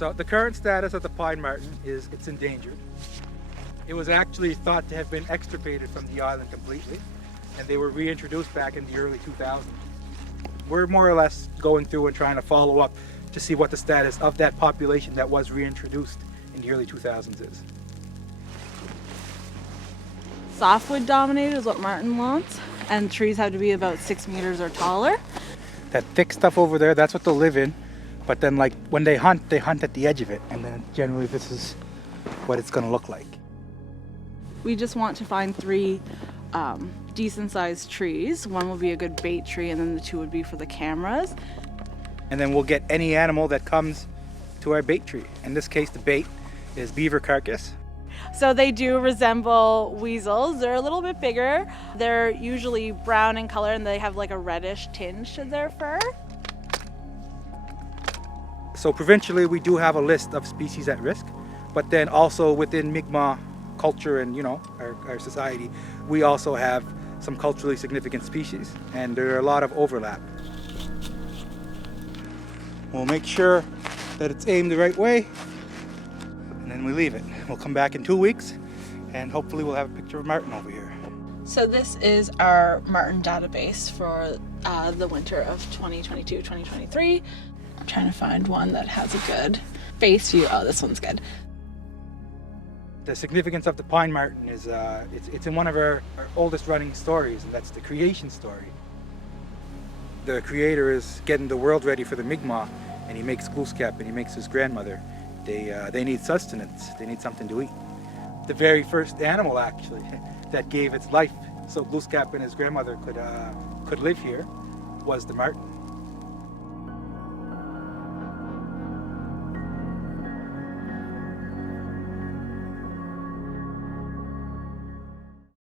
So the current status of the pine marten is it's endangered. It was actually thought to have been extirpated from the island completely, and they were reintroduced back in the early 2000s. We're more or less going through and trying to follow up to see what the status of that population that was reintroduced in the early 2000s is. Softwood dominated is what marten wants, and trees have to be about 6 meters or taller. That thick stuff over there, that's what they'll live in. But then like when they hunt at the edge of it, and then generally this is what it's gonna look like. We just want to find 3 decent sized trees. One will be a good bait tree, and then the 2 would be for the cameras. And then we'll get any animal that comes to our bait tree. In this case, the bait is beaver carcass. So they do resemble weasels. They're a little bit bigger. They're usually brown in color, and they have like a reddish tinge to their fur. So provincially, we do have a list of species at risk, but then also within Mi'kmaq culture and our society, we also have some culturally significant species, and there are a lot of overlap. We'll make sure that it's aimed the right way, and then we leave it. We'll come back in 2 weeks, and hopefully we'll have a picture of marten over here. So this is our marten database for the winter of 2022-2023. I'm trying to find one that has a good face view. Oh, this one's good. The significance of the pine marten is it's in one of our oldest running stories, and that's the creation story. The creator is getting the world ready for the Mi'kmaq, and he makes Glooskap and he makes his grandmother. They need sustenance, they need something to eat. The very first animal actually that gave its life so Glooskap and his grandmother could live here was the marten.